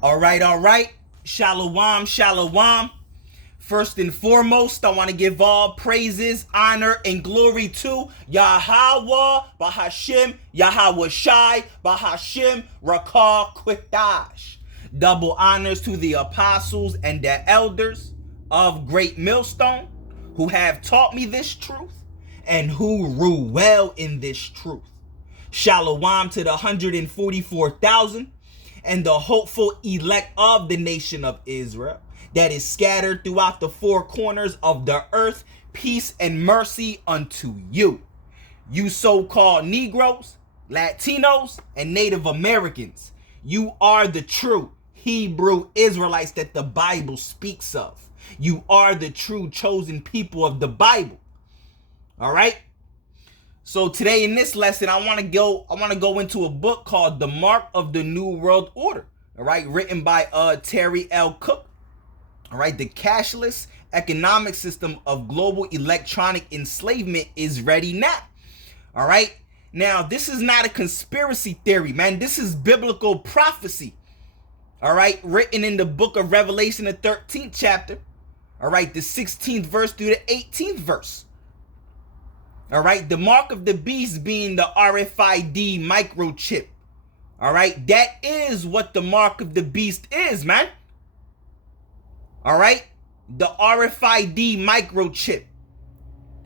All right, all right. Shalom, shalom. First and foremost, I want to give all praises, honor, and glory to Yahweh, Bahashim, Yahweh Shai, Bahashim, Rakah, Quitash. Double honors to the apostles and the elders of Great Millstone who have taught me this truth and who rule well in this truth. Shalom to the 144,000 and the hopeful elect of the nation of Israel that is scattered throughout the four corners of the earth. Peace and mercy unto you. You so-called Negroes, Latinos, and Native Americans. You are the true Hebrew Israelites that the Bible speaks of. You are the true chosen people of the Bible. All right? So today in this lesson, I want to go into a book called The Mark of the New World Order. All right, written by Terry L. Cook. All right, the cashless economic system of global electronic enslavement is ready now. All right. Now, this is not a conspiracy theory, man. This is biblical prophecy. All right, written in the book of Revelation, the 13th chapter. All right, the 16th verse through the 18th verse. All right, the mark of the beast being the RFID microchip. All right, that is what the mark of the beast is, man. All right, the RFID microchip.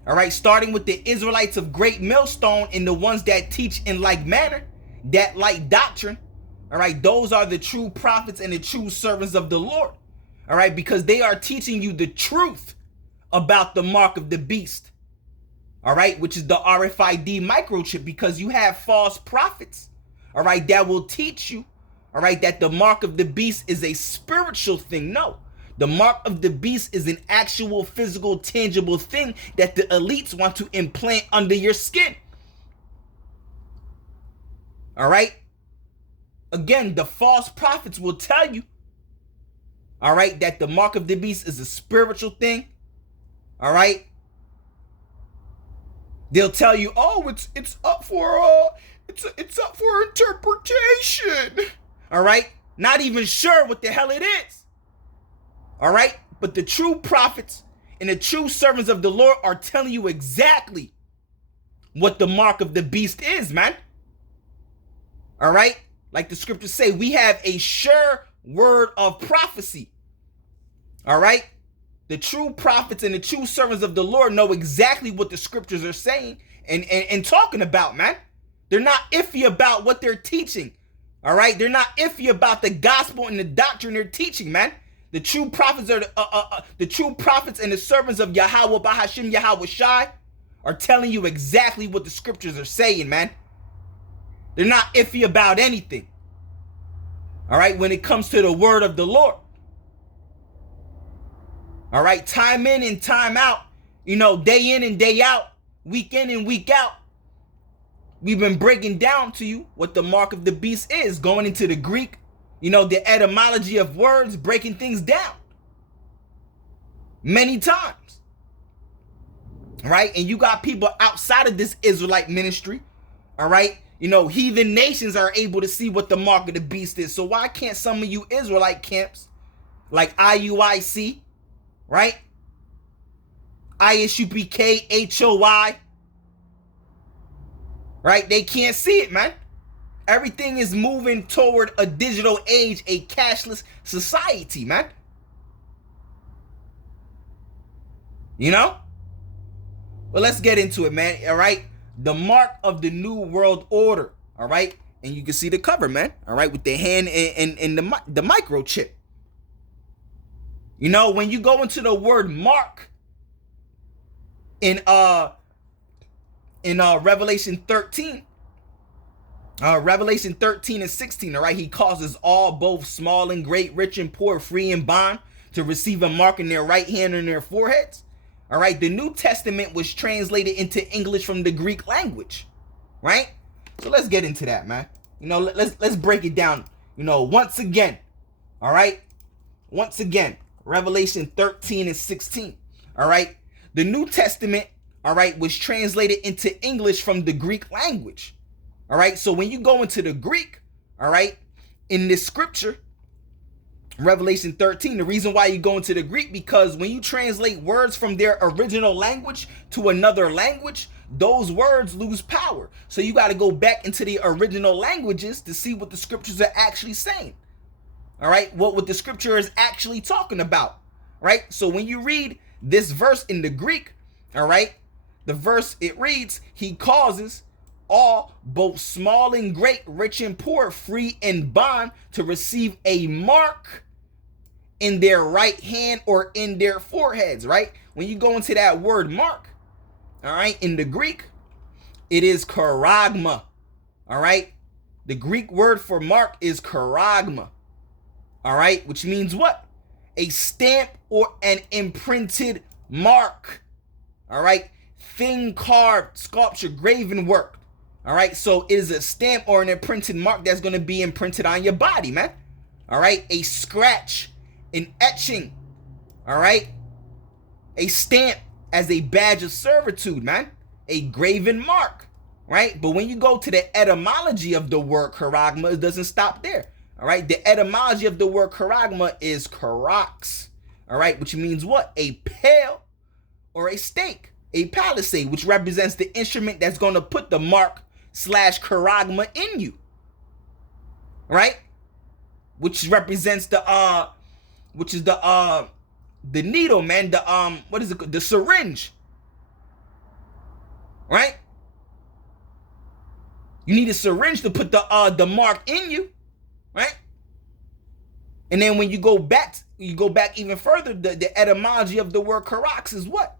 All right, starting with the Israelites of Great Millstone and the ones that teach in like manner, that like doctrine. All right, those are the true prophets and the true servants of the Lord. All right, because they are teaching you the truth about the mark of the beast. All right, which is the RFID microchip, because you have false prophets, all right, that will teach you, all right, that the mark of the beast is a spiritual thing. No, the mark of the beast is an actual physical, tangible thing that the elites want to implant under your skin. All right, again, the false prophets will tell you, all right, that the mark of the beast is a spiritual thing. All right. They'll tell you, oh, it's up for it's up for interpretation. All right, not even sure what the hell it is. All right, but the true prophets and the true servants of the Lord are telling you exactly what the mark of the beast is, man. All right, like the scriptures say, we have a sure word of prophecy. All right. The true prophets and the true servants of the Lord know exactly what the scriptures are saying and talking about, man. They're not iffy about what they're teaching. All right. They're not iffy about the gospel and the doctrine they're teaching, man. The true prophets are the true prophets and the servants of Yahweh, Bahashim, Yahweh Shai are telling you exactly what the scriptures are saying, man. They're not iffy about anything. All right. When it comes to the word of the Lord. All right, time in and time out, day in and day out, week in and week out. We've been breaking down to you what the mark of the beast is, going into the Greek, the etymology of words, breaking things down many times. Right? And you got people outside of this Israelite ministry, all right? Heathen nations are able to see what the mark of the beast is. So why can't some of you Israelite camps like IUIC, right? ISUPK, HOI. Right? They can't see it, man. Everything is moving toward a digital age, a cashless society, man. Well, let's get into it, man. All right? The mark of the New World Order. All right? And you can see the cover, man. All right? With the hand and the microchip. When you go into the word mark in Revelation 13, Revelation 13 and 16, all right, he causes all, both small and great, rich and poor, free and bond, to receive a mark in their right hand and their foreheads. All right, the New Testament was translated into English from the Greek language, right? So let's get into that, man. Let's break it down, once again, all right? Once again. Revelation 13 and 16. All right. The New Testament, all right, was translated into English from the Greek language. All right. So when you go into the Greek, all right, in this scripture, Revelation 13, the reason why you go into the Greek, because when you translate words from their original language to another language, those words lose power. So you got to go back into the original languages to see what the scriptures are actually saying. All right, what the scripture is actually talking about, right? So when you read this verse in the Greek, all right, the verse, it reads, he causes all, both small and great, rich and poor, free and bond, to receive a mark in their right hand or in their foreheads, right? When you go into that word mark, all right, in the Greek, it is charagma, all right? The Greek word for mark is charagma, all right? Which means what? A stamp or an imprinted mark, all right? Thin carved, sculpture, graven work, all right? So it is a stamp or an imprinted mark that's going to be imprinted on your body, man, all right? A scratch, an etching, all right? A stamp as a badge of servitude, man. A graven mark, right? But when you go to the etymology of the word charagma, it doesn't stop there, all right? The etymology of the word charagma is charax, all right? Which means what? A pail or a stake, a palisade, which represents the instrument that's going to put the mark / charagma in you, right? Which represents the needle, man, what is it, the syringe, right? You need a syringe to put the mark in you, right? And then when you go back even further, the etymology of the word charax is what?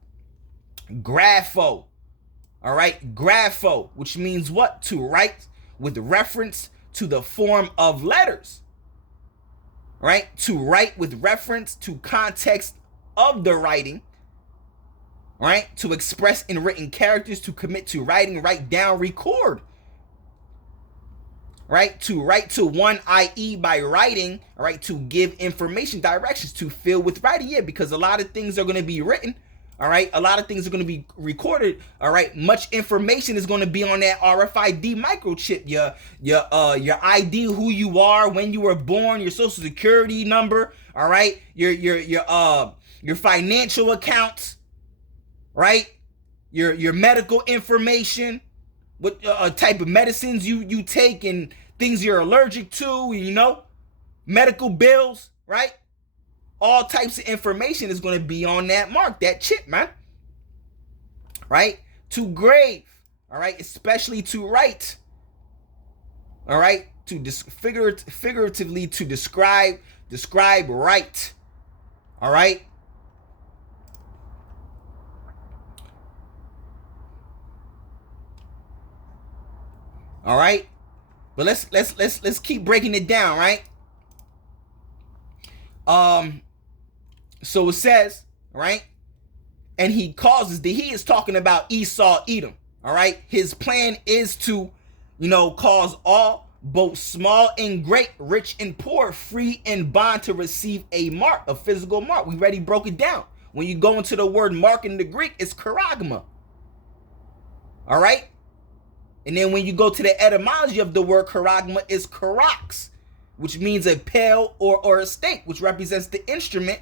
Grapho, all right? Grapho, which means what? To write with reference to the form of letters, right? To write with reference to context of the writing, right? To express in written characters, to commit to writing, write down, record, right? To write to one, i.e. by writing, all right? To give information, directions, to fill with writing, yeah, because a lot of things are going to be written, all right? A lot of things are going to be recorded, all right? Much information is going to be on that RFID microchip, your ID, who you are, when you were born, your social security number, all right? Your financial accounts, right? Your medical information, what type of medicines you take and things you're allergic to, you know, medical bills, right? All types of information is going to be on that mark, that chip, man. Right? To grave, all right? Especially to write, all right? To figuratively to describe right, all right? All right? But let's keep breaking it down, right? So it says, right? And he causes, he is talking about Esau, Edom, all right? His plan is to, cause all, both small and great, rich and poor, free and bond, to receive a mark, a physical mark. We already broke it down. When you go into the word mark in the Greek, it's charagma, all right? And then when you go to the etymology of the word charagma, is charax, which means a pail or a stake, which represents the instrument,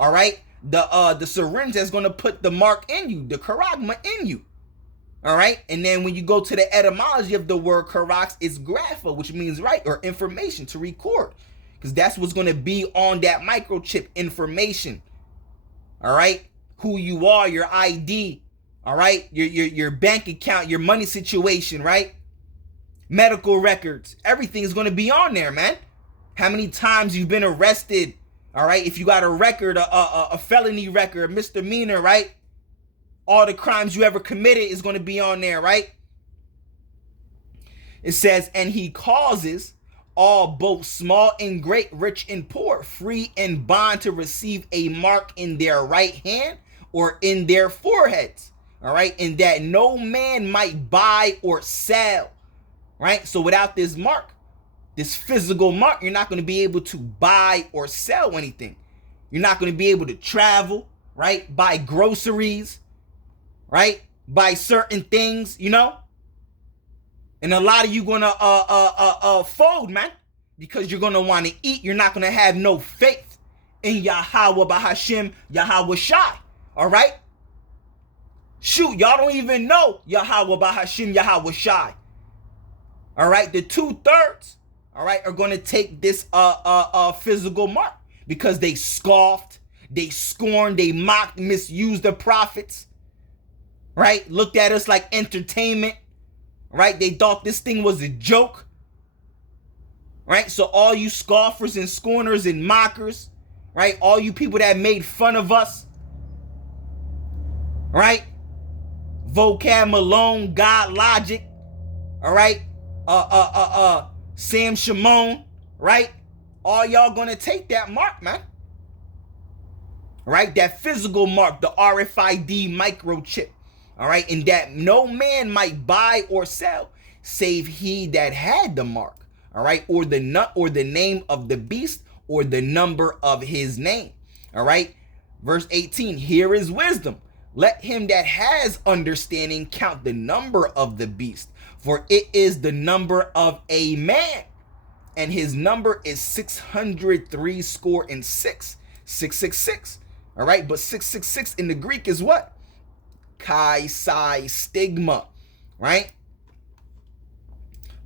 all right? The syringe that's going to put the mark in you, the charagma in you, all right? And then when you go to the etymology of the word charax, it's grapha, which means write or information, to record, because that's what's going to be on that microchip, information, all right? Who you are, your ID, all right? Your bank account, your money situation, right? Medical records, everything is going to be on there, man. How many times you've been arrested, all right? If you got a record, a felony record, a misdemeanor, right? All the crimes you ever committed is going to be on there, right? It says, and he causes all, both small and great, rich and poor, free and bond, to receive a mark in their right hand or in their foreheads, all right? And that no man might buy or sell, right? So without this mark, this physical mark, you're not going to be able to buy or sell anything. You're not going to be able to travel, right? Buy groceries, right? Buy certain things, And a lot of you going to fold, man. because you're going to want to eat. You're not going to have no faith in Yahweh Bahashim Yahweh Shai. All right? Shoot, y'all don't even know Yahweh Bahashim Yahweh Shai. All right? The 2/3, all right, are going to take this physical mark because they scoffed, they scorned, they mocked, misused the prophets. Right? Looked at us like entertainment. Right? They thought this thing was a joke. Right? So all you scoffers and scorners and mockers, right? All you people that made fun of us, right? Vocab Malone, God Logic, all right? Sam Shimon, right? All y'all gonna take that mark, man. Right? That physical mark, the RFID microchip. All right, and that no man might buy or sell save he that had the mark, all right, or the name of the beast or the number of his name. All right, verse 18, here is wisdom. Let him that has understanding count the number of the beast, for it is the number of a man, and his number is 603 score and 666. All right, but 666 in the Greek is what? Chi Psi Stigma, right?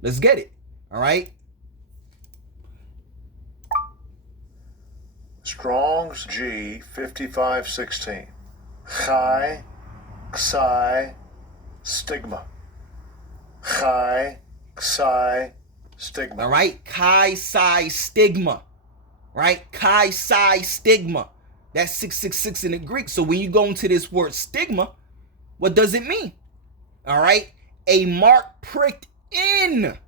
Let's get it. All right. Strong's G 5516. Chi Psi Stigma. Chi Psi Stigma. All right. Chi Psi Stigma. Right? Chi Psi Stigma. That's 666 in the Greek. So when you go into this word stigma, what does it mean? All right. A mark pricked in.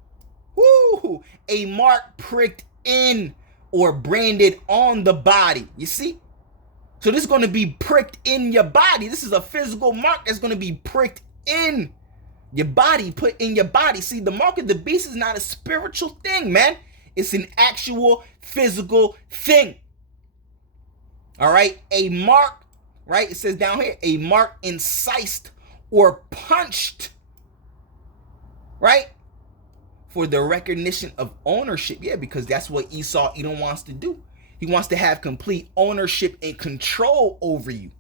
Woo! A mark pricked in or branded on the body. You see? So this is going to be pricked in your body. This is a physical mark that's going to be pricked in your body, put in your body. See, the mark of the beast is not a spiritual thing, man. It's an actual physical thing. All right. A mark. Right? It says down here, a mark incised or punched, right? For the recognition of ownership. Yeah, because that's what Esau Edom wants to do. He wants to have complete ownership and control over you.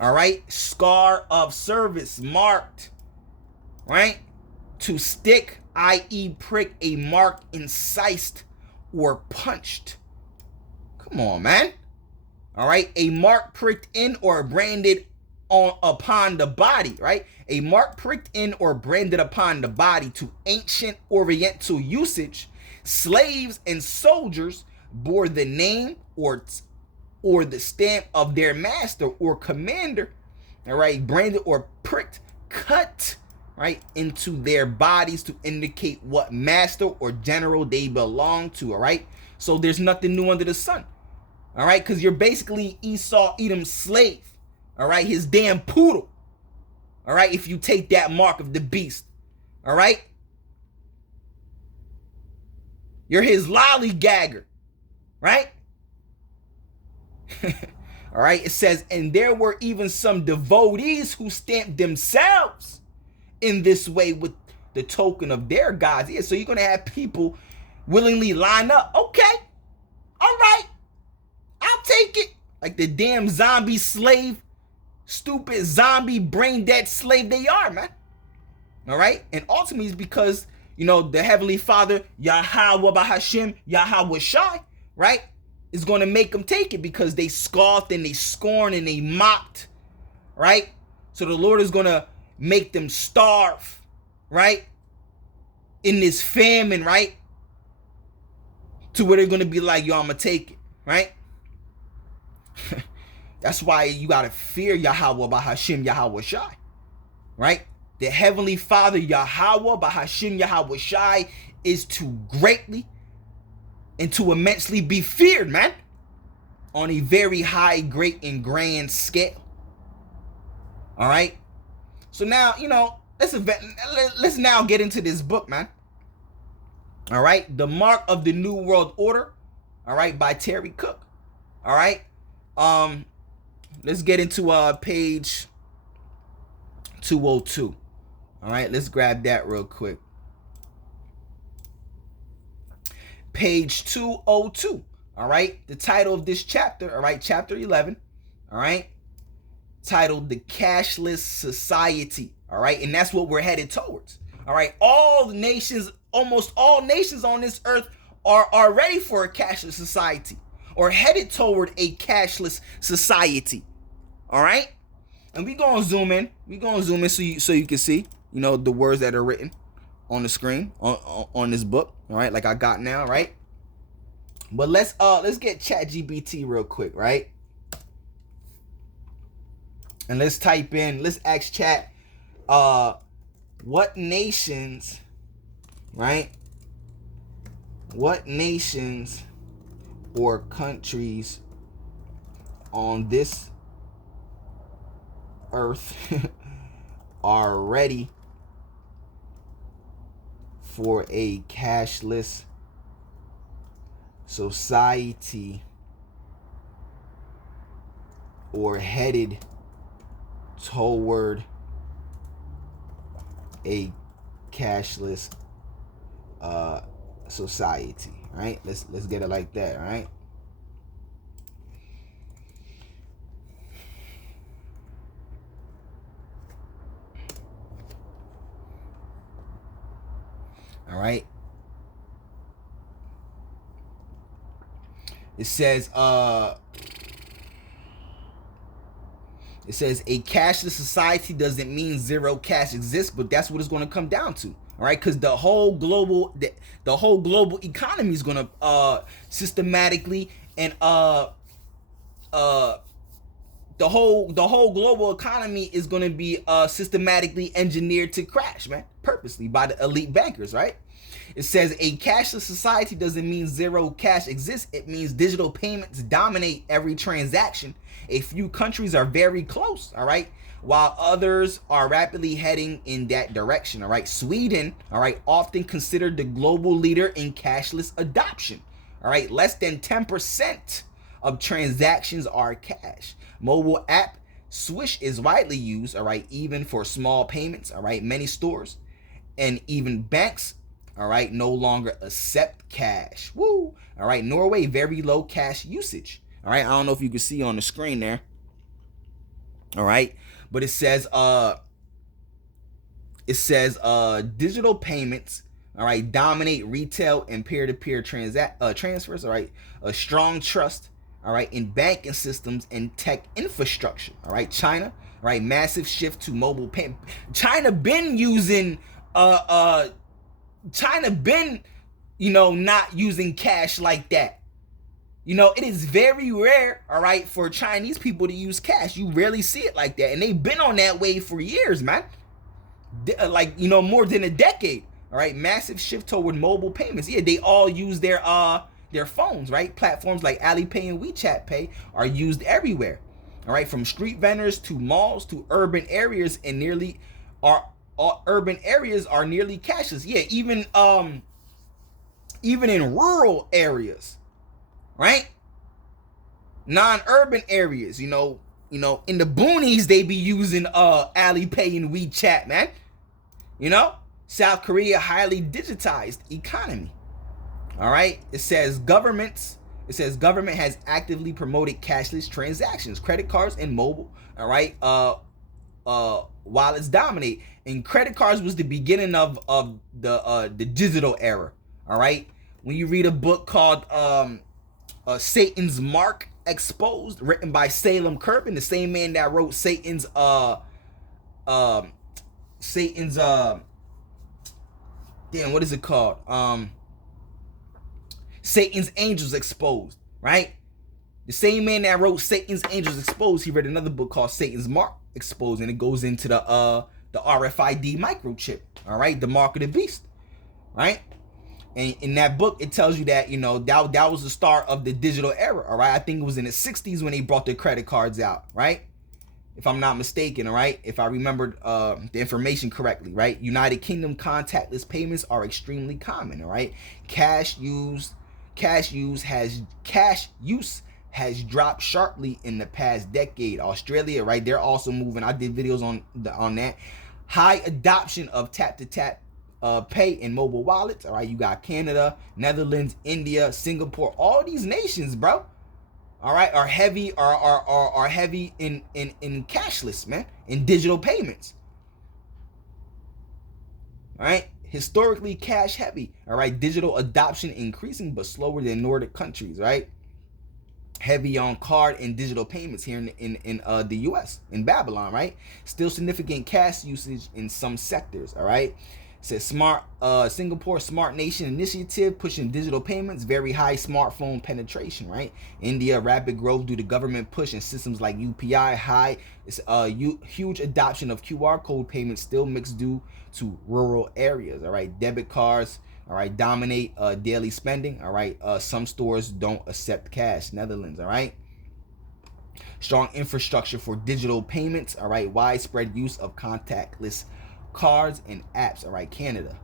All right? Scar of service, marked, right? To stick, i.e. prick, a mark incised or punched. Come on, man. All right, a mark pricked in or branded upon the body, right? A mark pricked in or branded upon the body. To ancient Oriental usage, slaves and soldiers bore the name or the stamp of their master or commander, all right, branded or pricked, cut, right, into their bodies to indicate what master or general they belong to, all right? So there's nothing new under the sun. All right, because you're basically Esau Edom's slave. All right, his damn poodle. All right, if you take that mark of the beast. All right, you're his lollygagger. Right? All right, it says, and there were even some devotees who stamped themselves in this way with the token of their gods. Yeah, so you're going to have people willingly line up. Okay, all right. I'll take it. Like the damn zombie slave, stupid zombie brain dead slave they are, man. All right? And ultimately it's because, you know, the Heavenly Father, Yahweh Bahashim, Yahweh Shai, right, is going to make them take it because they scoffed and they scorned and they mocked, right? So the Lord is going to make them starve, right? In this famine, right? To where they're going to be like, yo, I'm going to take it, right? That's why you got to fear Yahweh Bahashim Yahweh Shai, right? The Heavenly Father Yahweh Bahashim Yahweh Shai is to greatly and to immensely be feared, man, on a very high, great, and grand scale. All right? So now, you know, let's now get into this book, man. All right? The Mark of the New World Order, all right, by Terry Cook. All right? Let's get into page 202. All right, let's grab that real quick. page 202. All right, the title of this chapter, all right, chapter 11, all right, titled The Cashless Society, all right, and that's what we're headed towards. All right, all the nations, almost all nations on this earth are ready for a cashless society or headed toward a cashless society. All right, and we gonna zoom in. So you can see, you know, the words that are written on the screen on this book. All right, like I got now, right? But let's get ChatGPT real quick, right? And let's ask Chat, what nations, right? What nations or countries on this earth are ready for a cashless society or headed toward a cashless society, right? Let's get it like that, right? All right. It says a cashless society doesn't mean zero cash exists, but that's what it's going to come down to. All right, because the whole global economy is going to systematically and the whole global economy is going to be systematically engineered to crash, man, purposely by the elite bankers, right? It says a cashless society doesn't mean zero cash exists. It means digital payments dominate every transaction. A few countries are very close, all right, while others are rapidly heading in that direction, all right. Sweden, all right, often considered the global leader in cashless adoption, all right. Less than 10% of transactions are cash. Mobile app Swish is widely used, all right, even for small payments, all right. Many stores and even banks, all right, no longer accept cash. Woo! All right, Norway, very low cash usage. All right, I don't know if you can see on the screen there. All right, but it says digital payments, all right, dominate retail and peer-to-peer transfers. All right, a strong trust, all right, in banking systems and tech infrastructure. All right, China, all right, massive shift to mobile payment. China been, you know, not using cash like that. You know, it is very rare, all right, for Chinese people to use cash. You rarely see it like that. And they've been on that wave for years, man. Like, you know, more than a decade. All right, massive shift toward mobile payments. Yeah, they all use their phones, right? Platforms like Alipay and WeChat Pay are used everywhere. All right, from street vendors to malls to urban areas and urban areas are nearly cashless. Yeah, even in rural areas, right? Non-urban areas, you know, in the boonies they be using Alipay and WeChat, man. You know, South Korea, highly digitized economy. All right, it says government has actively promoted cashless transactions, credit cards and mobile. All right, while it's dominate, and credit cards was the beginning of the digital era. All right, when you read a book called Satan's Mark Exposed, written by Salem Kirkman, the same man that wrote Satan's damn, what is it called? Satan's Angels Exposed, right? The same man that wrote Satan's Angels Exposed, he read another book called Satan's Mark Exposed, and it goes into the RFID microchip, all right, the mark of the beast, right? And in that book, it tells you that, you know, that was the start of the digital era, all right? I think it was in the 60s when they brought the credit cards out, right? If I'm not mistaken, all right? If I remembered the information correctly, right? United Kingdom contactless payments are extremely common, all right? Cash use has dropped sharply in the past decade. Australia, right? They're also moving. I did videos on that. High adoption of tap-to-tap pay in mobile wallets. All right, you got Canada, Netherlands, India, Singapore. All these nations, bro, all right, are heavy in cashless, man, in digital payments. All right, historically cash heavy. All right, digital adoption increasing but slower than Nordic countries. Right, heavy on card and digital payments here in the U.S. in Babylon. Right, still significant cash usage in some sectors. All right. It says Singapore Smart Nation Initiative pushing digital payments, very high smartphone penetration, right? India, rapid growth due to government push and systems like UPI, high. It's huge adoption of QR code payments, still mixed due to rural areas, all right? Debit cards, all right, dominate daily spending, all right? Some stores don't accept cash, Netherlands, all right? Strong infrastructure for digital payments, all right? Widespread use of contactless cards and apps, all right, Canada,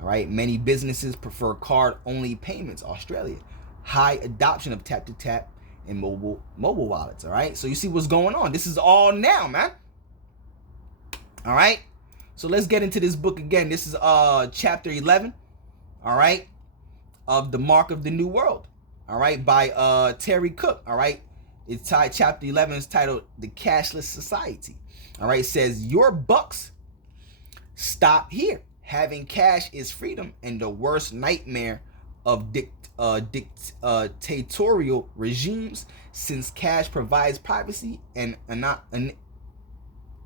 all right, many businesses prefer card only payments, Australia, high adoption of tap to tap and mobile wallets, all right. So you see what's going on. This is all now, man. All right, so let's get into this book again. This is chapter 11, all right, of The Mark of the New World, all right, by Terry Cook, all right. It's chapter 11 is titled The Cashless Society, all right. It says your bucks stop here. Having cash is freedom and the worst nightmare of dictatorial regimes, since cash provides privacy and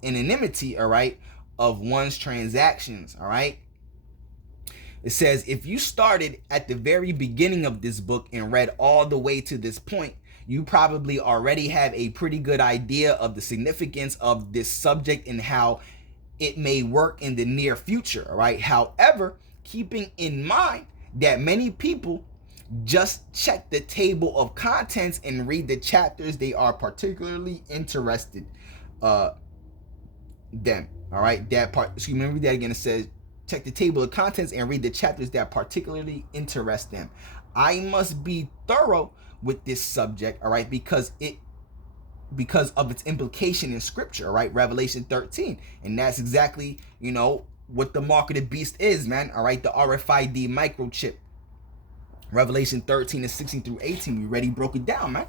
anonymity, all right, of one's transactions, all right. It says if you started at the very beginning of this book and read all the way to this point, you probably already have a pretty good idea of the significance of this subject and how it may work in the near future, all right? However, keeping in mind that many people just check the table of contents and read the chapters they are particularly interested them, all right? That part, excuse me, read that again. It says, check the table of contents and read the chapters that particularly interest them. I must be thorough with this subject, all right, because of its implication in scripture, right? Revelation 13. And that's exactly, what the mark of the beast is, man. All right. The RFID microchip. Revelation 13 and 16 through 18. We already broke it down, man.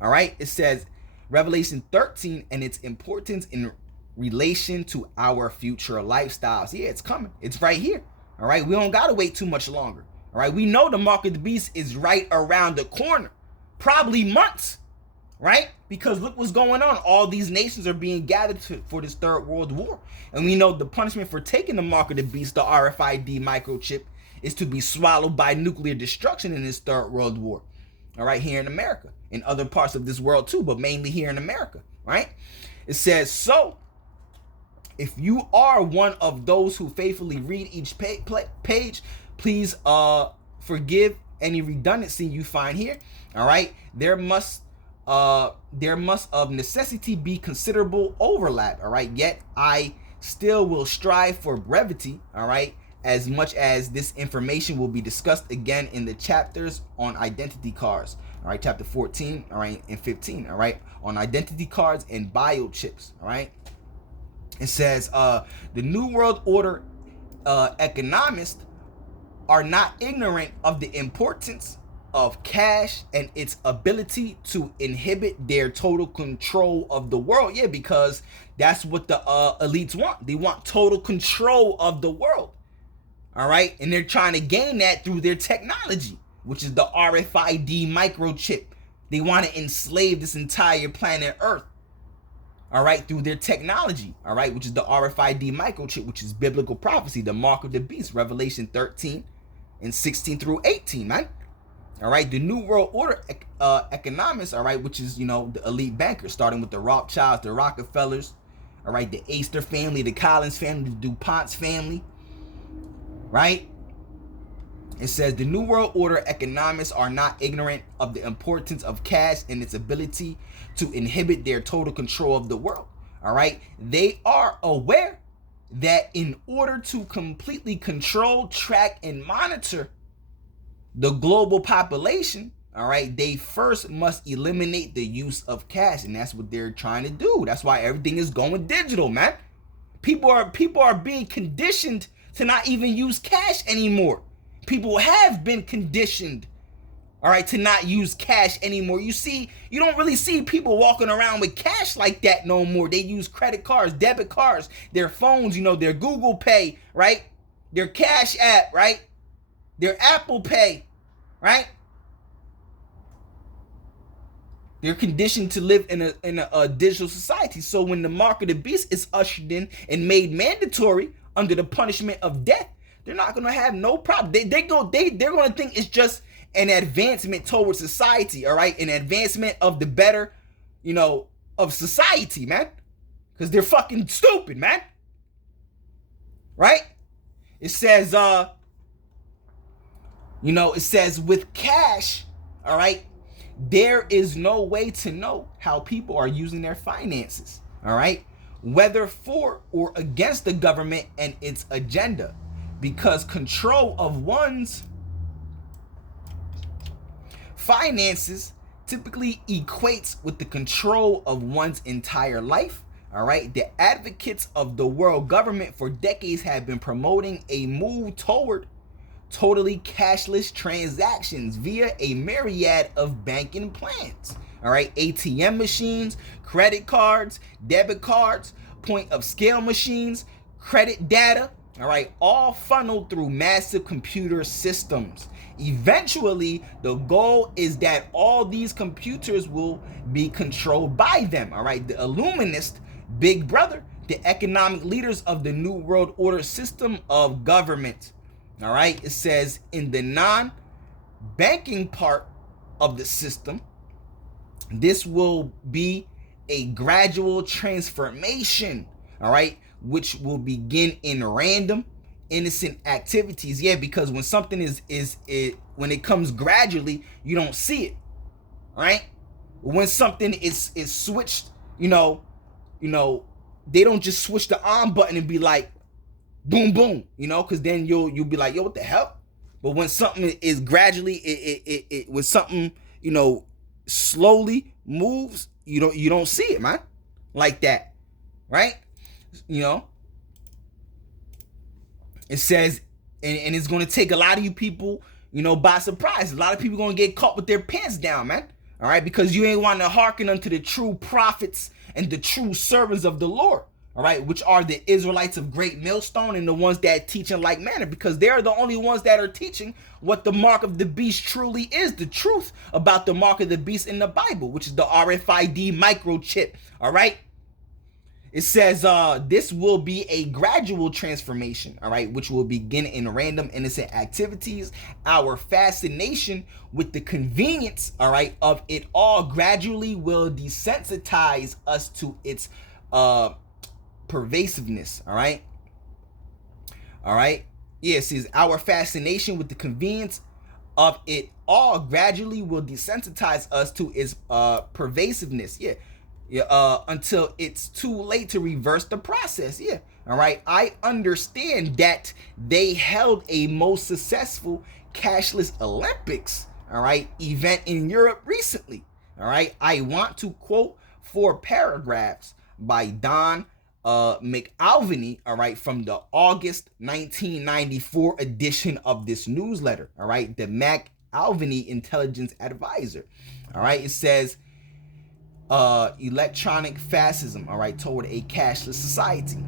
All right. It says Revelation 13 and its importance in relation to our future lifestyles. Yeah, it's coming. It's right here. All right. We don't got to wait too much longer. All right. We know the mark of the beast is right around the corner, probably months. Right? Because look what's going on. All these nations are being gathered for this third world war. And we know the punishment for taking the mark of the beast, the RFID microchip, is to be swallowed by nuclear destruction in this third world war. All right, here in America. In other parts of this world too, but mainly here in America. Right? It says, so if you are one of those who faithfully read each page, please forgive any redundancy you find here. All right? There must of necessity be considerable overlap, all right? Yet I still will strive for brevity, all right? As much as this information will be discussed again in the chapters on identity cards, all right? Chapter 14, all right, and 15, all right? On identity cards and biochips, all right? It says, the New World Order economists are not ignorant of the importance of cash and its ability to inhibit their total control of the world. Yeah, because that's what the elites want. They want total control of the world. All right. And they're trying to gain that through their technology, which is the RFID microchip. They want to enslave this entire planet Earth. All right. Through their technology. All right. Which is the RFID microchip, which is biblical prophecy, the mark of the beast, Revelation 13 and 16 through 18, man. All right, the New World Order economists, all right, which is, the elite bankers, starting with the Rothschilds, the Rockefellers, all right, the Astor family, the Collins family, the DuPont's family, right? It says the New World Order economists are not ignorant of the importance of cash and its ability to inhibit their total control of the world, all right? They are aware that in order to completely control, track, and monitor the global population, all right, they first must eliminate the use of cash, and that's what they're trying to do. That's why everything is going digital, man. People are being conditioned to not even use cash anymore. People have been conditioned, all right, to not use cash anymore. You don't really see people walking around with cash like that no more. They use credit cards, debit cards, their phones, their Google Pay, right? Their Cash App, right? Their Apple Pay, right? They're conditioned to live in a digital society. So when the mark of the beast is ushered in and made mandatory under the punishment of death, they're not gonna have no problem. They're gonna think it's just an advancement towards society, all right? An advancement of the better, of society, man. Because they're fucking stupid, man. Right? It says, it says with cash, all right, there is no way to know how people are using their finances, all right, whether for or against the government and its agenda, because control of one's finances typically equates with the control of one's entire life. All right, the advocates of the world government for decades have been promoting a move toward totally cashless transactions via a myriad of banking plans. All right, ATM machines, credit cards, debit cards, point of scale machines, credit data, all right, all funneled through massive computer systems. Eventually, the goal is that all these computers will be controlled by them. All right, the Illuminist, Big Brother, the economic leaders of the New World Order system of government. All right, it says in the non-banking part of the system, this will be a gradual transformation, all right, which will begin in random, innocent activities. Yeah, because when something when it comes gradually, you don't see it, right? When something is switched, they don't just switch the on button and be like, boom, boom, because then you'll be like, yo, what the hell? But when something is gradually, when something, slowly moves, you don't see it, man, like that, right? It says, and it's going to take a lot of you people, by surprise. A lot of people going to get caught with their pants down, man. All right, because you ain't want to hearken unto the true prophets and the true servants of the Lord. All right, which are the Israelites of Great Millstone and the ones that teach in like manner, because they're the only ones that are teaching what the mark of the beast truly is, the truth about the mark of the beast in the Bible, which is the RFID microchip. All right. It says this will be a gradual transformation, all right, which will begin in random, innocent activities. Our fascination with the convenience, all right, of it all gradually will desensitize us to its pervasiveness, all right? All right? Yeah, it says our fascination with the convenience of it all gradually will desensitize us to its pervasiveness. Yeah. Until it's too late to reverse the process. Yeah. All right. I understand that they held a most successful cashless Olympics, all right, event in Europe recently. All right. I want to quote 4 paragraphs by Don McAlvany, all right, from the August 1994 edition of this newsletter. All right. The McAlvany Intelligence Advisor. All right. It says, electronic fascism, all right, toward a cashless society.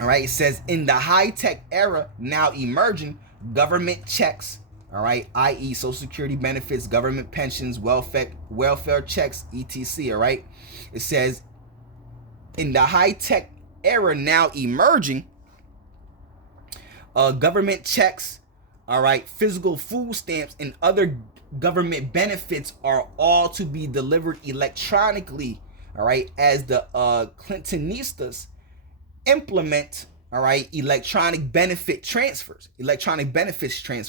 All right, it says in the high-tech era now emerging, government checks, all right, i.e. Social Security benefits, government pensions, welfare checks, etc. All right, it says in the high-tech era now emerging, government checks, all right, physical food stamps and other government benefits are all to be delivered electronically, all right, as the Clintonistas implement, all right, electronic benefits transfer,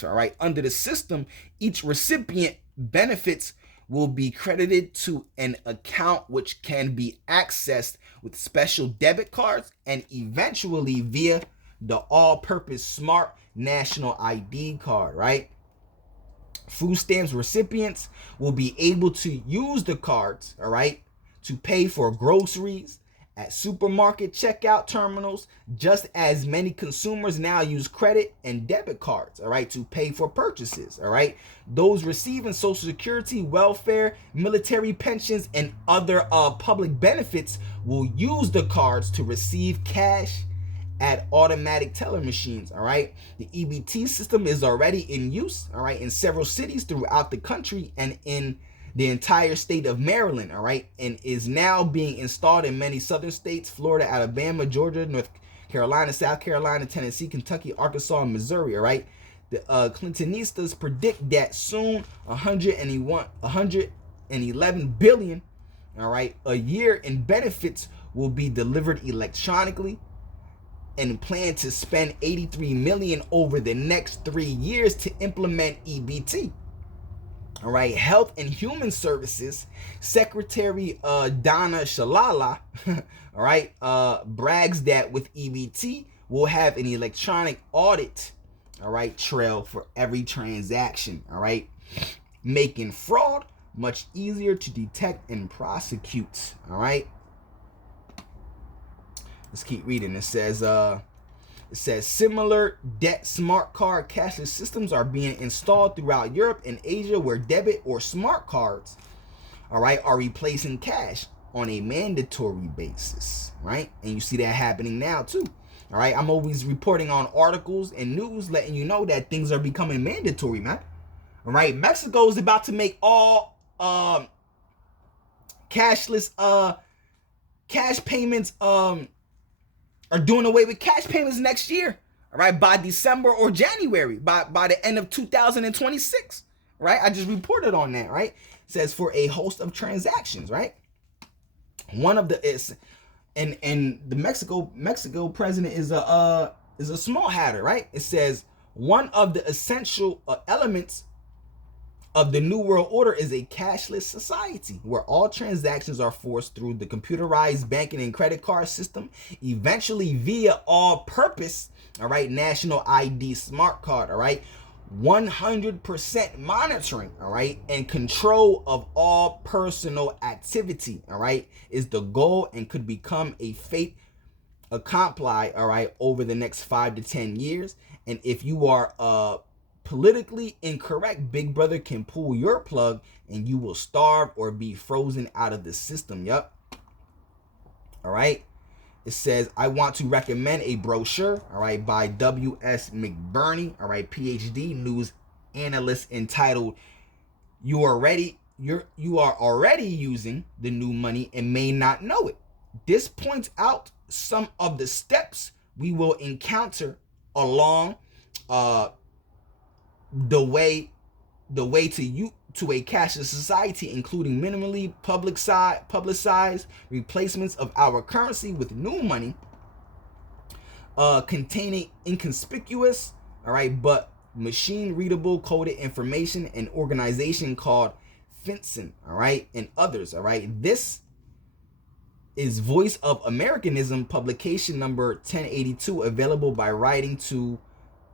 all right. Under the system, each recipient benefits will be credited to an account which can be accessed with special debit cards and eventually via the all-purpose smart national ID card, right? Food stamps recipients will be able to use the cards, all right, to pay for groceries at supermarket checkout terminals, just as many consumers now use credit and debit cards, all right, to pay for purchases, all right. Those receiving Social Security, welfare, military pensions, and other public benefits will use the cards to receive cash at automatic teller machines, all right. The EBT system is already in use, all right, in several cities throughout the country and in the entire state of Maryland, all right, and is now being installed in many southern states: Florida, Alabama, Georgia, North Carolina, South Carolina, Tennessee, Kentucky, Arkansas, and Missouri, all right. The Clintonistas predict that soon 111 billion, all right, a year in benefits will be delivered electronically, and plan to spend 83 million over the next 3 years to implement EBT. All right, Health and Human Services Secretary Donna Shalala, all right, brags that with EBT we'll have an electronic audit, all right, trail for every transaction, all right, making fraud much easier to detect and prosecute, all right. Let's keep reading. It says similar debt smart card cashless systems are being installed throughout Europe and Asia, where debit or smart cards, all right, are replacing cash on a mandatory basis, right? And you see that happening now too. All right, I'm always reporting on articles and news letting you know that things are becoming mandatory, man. All right, Mexico is about to make all cashless cash payments are doing away with cash payments next year, all right, by December or January, by the end of 2026, right? I just reported on that, right? It says for a host of transactions, right? One of the is, and the Mexico president is a small hatter, right? It says one of the essential elements of the New World Order is a cashless society where all transactions are forced through the computerized banking and credit card system, eventually via all-purpose, all right, national ID smart card, all right, 100% monitoring, all right, and control of all personal activity, all right, is the goal and could become a fait accompli, all right, over the next 5 to 10 years. And if you are politically incorrect, Big Brother can pull your plug and you will starve or be frozen out of the system. Yep. All right. It says, I want to recommend a brochure, all right, by W.S. McBurney, all right, PhD, news analyst, entitled You Are Already Using the New Money and May Not Know It. This points out some of the steps we will encounter along the way to a cashless society, including minimally publicized replacements of our currency with new money, containing inconspicuous, all right, but machine readable coded information, and organization called FinCEN, all right, and others, all right. This is Voice of Americanism, publication number 1082, available by writing to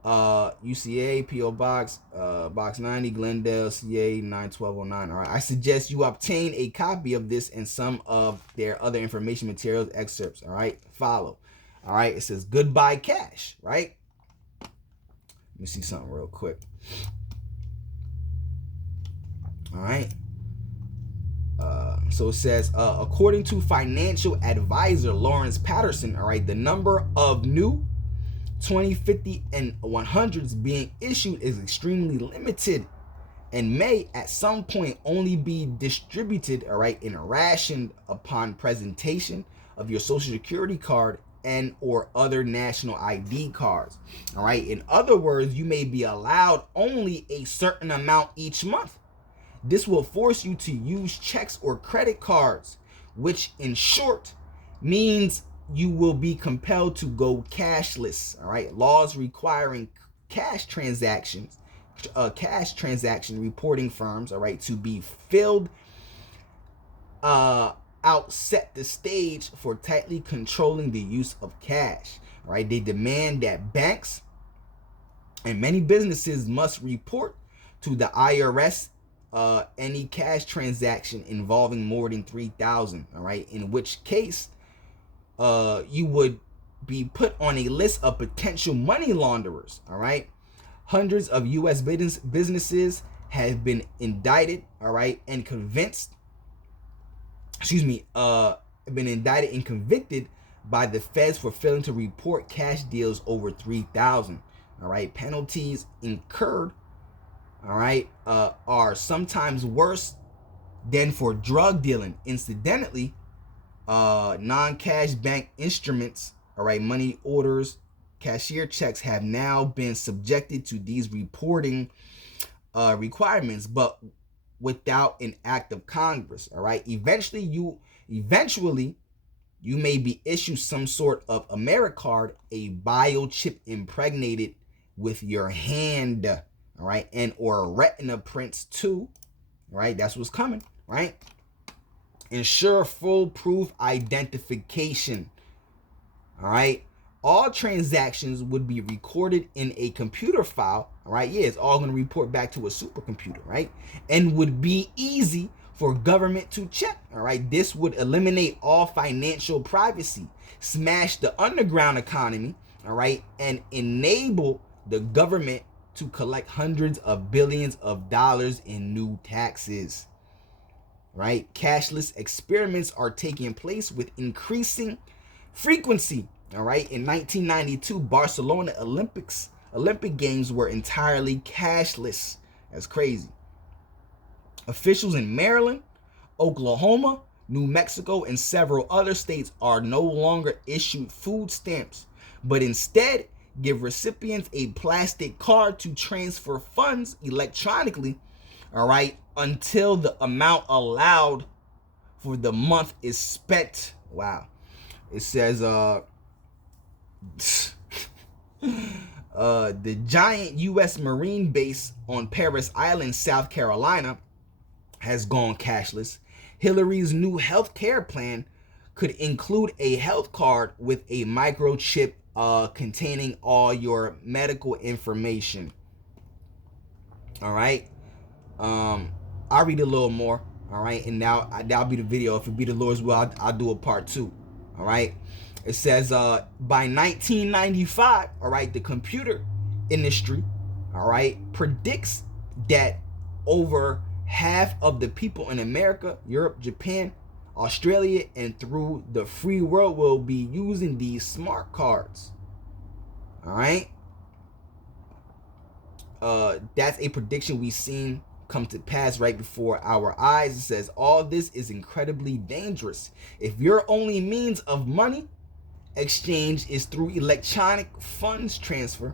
UCA, P.O. Box, Box 90, Glendale, CA 91209. All right. I suggest you obtain a copy of this and some of their other information materials, excerpts. All right. Follow. All right. It says goodbye cash. Right. Let me see something real quick. All right. So it says, according to financial advisor Lawrence Patterson, all right, the number of new 20, 50, and 100s being issued is extremely limited and may at some point only be distributed, all right, and rationed upon presentation of your Social Security card and or other national ID cards. All right. In other words, you may be allowed only a certain amount each month. This will force you to use checks or credit cards, which in short means you will be compelled to go cashless. All right. Laws requiring cash transaction reporting firms, all right, to be filled out set the stage for tightly controlling the use of cash. All right. They demand that banks and many businesses must report to the IRS any cash transaction involving more than 3,000, all right, in which case you would be put on a list of potential money launderers. All right. Hundreds of U.S. businesses have been indicted. All right. And been indicted and convicted by the feds for failing to report cash deals over 3,000. All right. Penalties incurred, all right, are sometimes worse than for drug dealing. Incidentally, non-cash bank instruments, all right, money orders, cashier checks have now been subjected to these reporting requirements, but without an act of Congress. All right. Eventually you may be issued some sort of AmeriCard, a biochip impregnated with your hand, all right, and or retina prints too. All right. That's what's coming, right? Ensure foolproof identification. All right. All transactions would be recorded in a computer file. All right. Yeah, it's all going to report back to a supercomputer, right? And would be easy for government to check. All right. This would eliminate all financial privacy, smash the underground economy, all right, and enable the government to collect hundreds of billions of dollars in new taxes. Right? Cashless experiments are taking place with increasing frequency. All right. In 1992, Barcelona Olympic Games were entirely cashless. That's crazy. Officials in Maryland, Oklahoma, New Mexico, and several other states are no longer issued food stamps, but instead give recipients a plastic card to transfer funds electronically, all right, until the amount allowed for the month is spent. Wow. It says the giant U.S. Marine base on Parris Island, South Carolina, has gone cashless. Hillary's new health care plan could include a health card with a microchip containing all your medical information. All right. I'll read a little more. All right. And now that'll be the video. If it be the Lord's will, I'll do a part 2. All right. It says by 1995, all right, the computer industry, all right, predicts that over half of the people in America, Europe, Japan, Australia, and through the free world will be using these smart cards. All right. That's a prediction we've seen come to pass right before our eyes. It says all this is incredibly dangerous. If your only means of money exchange is through electronic funds transfer,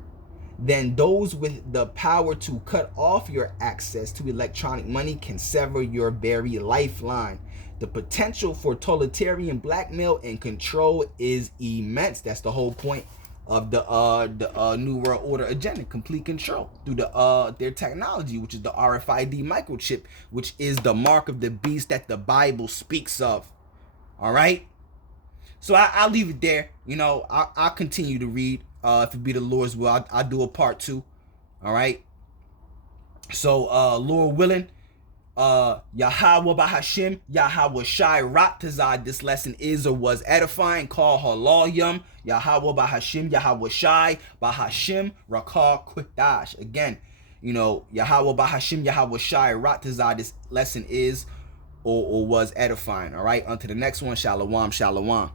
then those with the power to cut off your access to electronic money can sever your very lifeline. The potential for totalitarian blackmail and control is immense. That's the whole point of the New World Order agenda, complete control through their technology, which is the RFID microchip, which is the mark of the beast that the Bible speaks of. All right. So I'll leave it there. You know, I'll continue to read. If it be the Lord's will, I'll do a part 2. All right. So Lord willing, Yahweh Bahashim, Yahweh Shai Ratazad, this lesson is or was edifying. Call Halalyum, Yahweh Bahashim, Yahweh Shai Bahashim, Rakar Kwitash. Again, you know, Yahweh Bahashim, Yahweh Shai Ratazad, this lesson is or was edifying. All right. On to the next one. Shalom, shalom.